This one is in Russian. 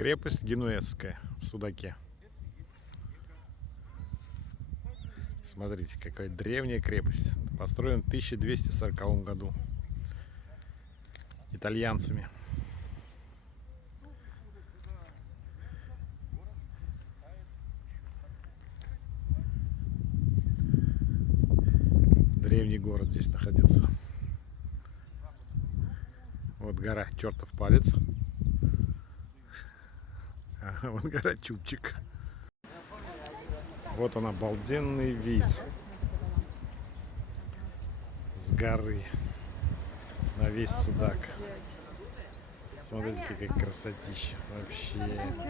Крепость Генуэзская в Судаке. Смотрите, какая древняя крепость. Построена в 1240 году итальянцами. Древний город здесь находился. Вот гора Чертов палец. А вот гора Чубчик. Вот он, обалденный вид с горы на весь Судак. Смотрите, какая красотища вообще.